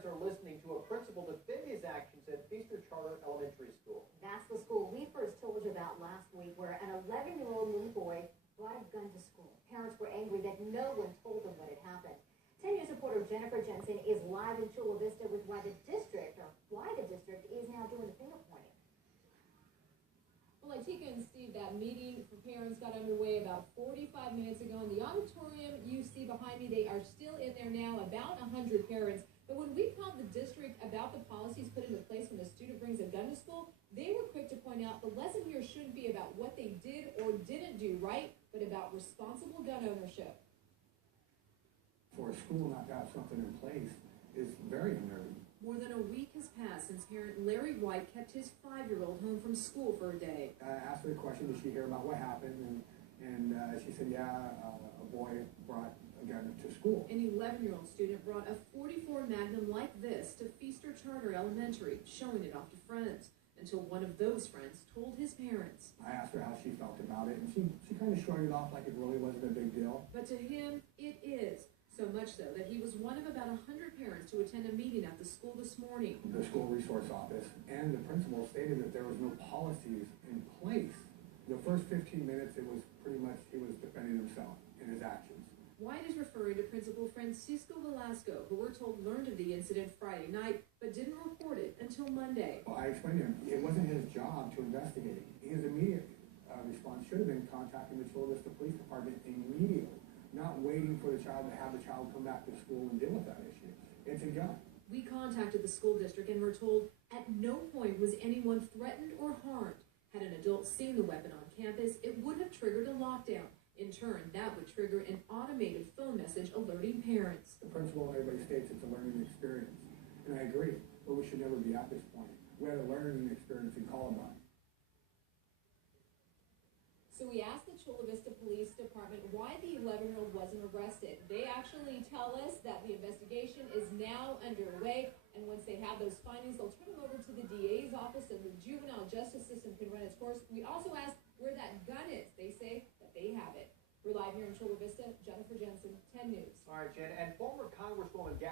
parents are listening to a principal defend his actions at Vista Charter Elementary School. That's the school we first told you about last week, where an 11-year-old little boy brought a gun to school. Parents were angry that no one told them what had happened. 10 News reporter Jennifer Jensen is live in Chula Vista with why the district is now doing the finger pointing. Well, Tika and Steve, that meeting for parents got underway about 45 minutes ago in the auditorium you see behind me. They are still in there now, about 100 parents. But when we called the district about the policies put into place when a student brings a gun to school, they were quick to point out the lesson here shouldn't be about what they did or didn't do right, but about responsible gun ownership. For a school not to have something in place is very unnerving. More than a week has passed since parent Larry White kept his 5-year-old home from school for a day. I asked her the question, did she hear about what happened? And she said, yeah, a boy brought a gun to school. An 11-year-old student brought a .44 Magnum like this to Feaster Charter Elementary, showing it off to friends, until one of those friends told his parents. I asked her how she felt about it, and she kind of shrugged it off like it really wasn't a big deal. But to him, it is. So much so that he was one of about 100 parents to attend a meeting at the school this morning. The school resource office and the principal stated that there was no policies in place. The first 15 minutes, it was pretty much, he was defending himself in his actions. White is referring to Principal Francisco Velasco, who we're told learned of the incident Friday night, but didn't report it until Monday. Well, I explained to him, it wasn't his job to investigate. His immediate response should have been contacting the Chula Vista Police Department immediately, not waiting for the child to have the child come back to school and deal with that issue. It's a gun. We contacted the school district and were told at no point was anyone threatened or harmed. Had an adult seen the weapon on campus, it would have triggered a lockdown. In turn, that would trigger an automated phone message alerting parents. The principal and everybody states it's a learning experience, and I agree, but we should never be at this point. We had a learning experience in Columbine. So we asked the Chula Vista Police Department why the 11-year-old wasn't arrested. They actually tell us that the investigation is now underway, and once they have those findings, they'll turn them over to the DA's office and the juvenile justice system can run its course. We also asked where that gun is. They say that they have it. We're live here in Chula Vista. Jennifer Jensen, 10 News. All right, Jen, and former Congresswoman Gavin